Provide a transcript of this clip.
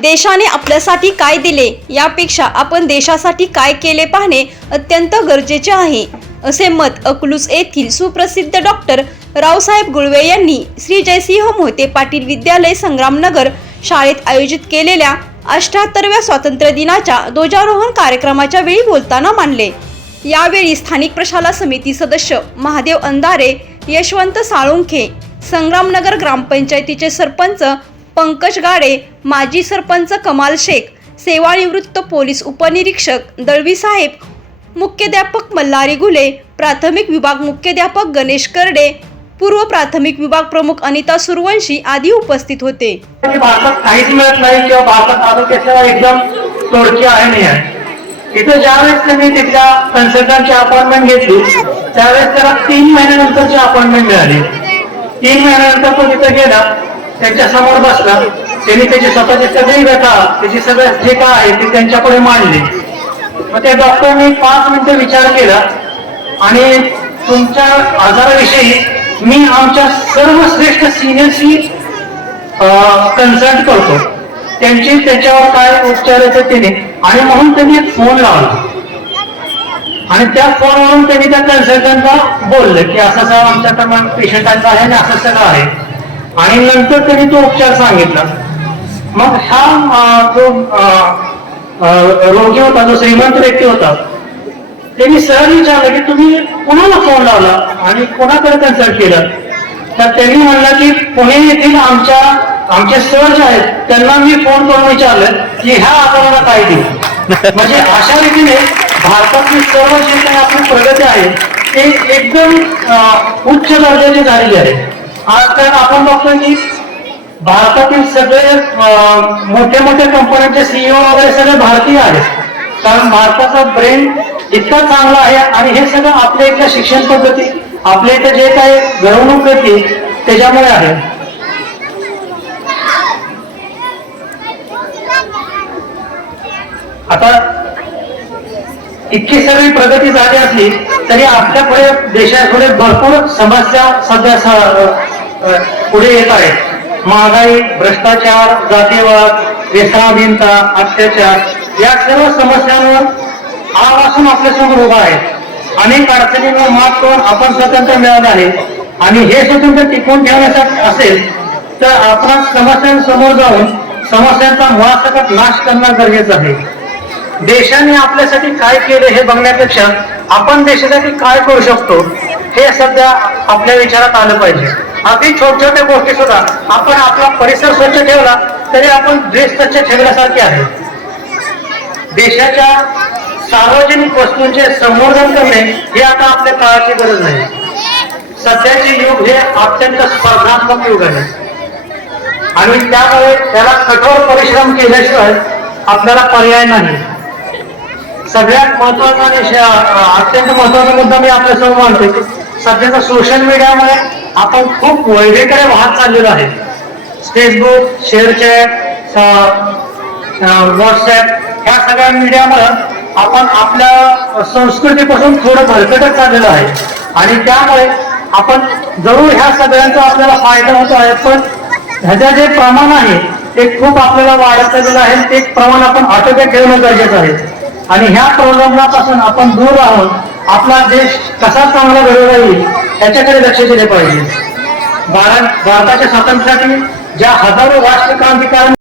देशाने आपल्यासाठी काय दिले? यापेक्षा आपण देशासाठी काय केले पाहणे अत्यंत गरजेचे आहे. असे मत अकलूज येथील सुप्रसिद्ध डॉक्टर रावसाहेब गुळवे यांनी श्री जयसिंह मोहिते पाटील विद्यालय संग्रामनगर शाळेत आयोजित केलेल्या अष्ट्याहत्तरव्या स्वातंत्र्य दिनाच्या ध्वजारोहण कार्यक्रमाच्या वेळी बोलताना मानले यावेळी स्थानिक प्रशाला समिती सदस्य महादेव अंधारे यशवंत साळुंखे संग्रामनगर ग्रामपंचायतीचे सरपंच पंकज गाडे माजी सरपंच कमाल शेख सेवानिवृत्त पोलीस उपनिरीक्षक दळवी साहेब मुख्याध्यापक मल्हारी घुले प्राथमिक विभाग मुख्याध्यापक गणेश करडे पूर्व प्राथमिक विभाग प्रमुख अनिता सुरवंशी आदी उपस्थित होते. भारतात काहीच मिळत नाही किंवा भारतात आरोग्यसेवा एकदम तोडकी आहे नाही आहे. तिथे ज्यावेळेस त्यांनी तिथल्या कन्सल्टंटची अपॉइंटमेंट घेतली त्यावेळेस त्याला तीन महिन्यानंतरची अपॉइंटमेंट मिळाली. तीन महिन्यानंतर तो तिथं गेला त्यांच्यासमोर बसला. त्यांनी त्याची स्वतःची सगळी व्यथा त्याची सगळं जे काय आहे ते त्यांच्याकडे मांडली. मग त्या डॉक्टरने पाच मिनिटं विचार केला आणि तुमच्या आजाराविषयी मी आमच्या सर्वश्रेष्ठ सिनियरशी कन्सल्ट करतो. त्यांची त्याच्यावर काय उपचार येते त्याने आणि म्हणून त्यांनी एक फोन लावला. आणि त्या फोनवरून त्यांनी त्या कन्सल्टंटला बोलले की असं असं आमच्याकडं पेशंटांचं आहे आणि असं सगळं आहे. आणि नंतर त्यांनी तो उपचार सांगितला. मग हा जो रोगी होता जो श्रीमंत व्यक्ती होता त्यांनी सहज विचारलं की तुम्ही कोणाला फोन लावला? आणि कोणाकडे कन्सल्ट केलं? तर त्यांनी म्हणलं की पुणे येथील आमच्या आमचे सर जे आहेत त्यांना मी फोन करून विचारलं की ह्या आजाराला काय दिलं म्हणजे अशा रीतीने भारतातली सर्व जे काही आपली प्रगती आहे ते एकदम अं, उच्च दर्जाची झालेली आहे. आजकाल आपण बघतोय की भारतातील सगळे मोठ्या मोठ्या कंपन्यांचे सीईओ वगैरे सगळे भारतीय आहेत. कारण भारताचा ब्रेन इतका चांगला आहे आणि हे सगळं आपल्या इथल्या शिक्षण पद्धती आपल्या इथे जे काही घडवणूक करते त्याच्यामुळे आहे. आता इतकी सगळी प्रगती झाली असली तरी आपल्या पुढे देशापुढे भरपूर समस्या सध्या पुढे येत आहेत महागाई भ्रष्टाचार जातीवाद व्यसनाधीनता अत्याचार या सर्व समस्यांवर आजपासून आपल्यासमोर उभा आहे. अनेक अडचणींवर मात करून आपण स्वतंत्र मिळत आहे. आणि हे स्वतंत्र टिकवून ठेवण्यासाठी असेल तर आपण समस्यांसमोर जाऊन समस्यांचा मुळासकट नाश करणं गरजेचं आहे. देशाने आपल्यासाठी काय केले हे बघण्यापेक्षा आपण देशासाठी काय करू शकतो हे सध्या आपल्या विचारात आलं पाहिजे. अगदी छोट्या छोट्या गोष्टी सुद्धा. आपण आपला परिसर स्वच्छ ठेवला तरी आपण देश स्वच्छ ठेवण्यासारखे आहे. देशाच्या सार्वजनिक वस्तूंचे संवर्धन करणे हे आता आपल्या काळाची गरज नाही. सध्याचे युग हे अत्यंत स्पर्धात्मक युग आहे. आणि त्यामुळे त्याला कठोर परिश्रम केल्याशिवाय आपल्याला पर्याय नाही. सगळ्यात महत्त्वाचा अत्यंत महत्त्वाचा मुद्दा मी आपल्यासमोर मांडतोय. सध्याचा सोशल मीडियामुळे आपण खूप वैगेकडे वाहत चाललेलो आहे. फेसबुक शेअर चॅट व्हॉट्सअप ह्या सगळ्या मीडियामुळे आपण आपल्या संस्कृतीपासून थोडं भरकटत चाललेलो आहे. आणि त्यामुळे आपण जरूर ह्या सगळ्यांचा आपल्याला फायदा होतो आहे पण ह्याचं जे प्रमाण आहे ते खूप आपल्याला वाढत चाललेलं आहे. ते प्रमाण आपण आटोक्यात ठेवणं गरजेचं आहे. आणि ह्या प्रॉब्लेमपासून आपण दूर राहून आपला देश कसा चांगला घडवता येईल याच्याकडे लक्ष दिले पाहिजे. भारत भारताच्या स्वातंत्र्यासाठी ज्या हजारो राष्ट्र क्रांतिकार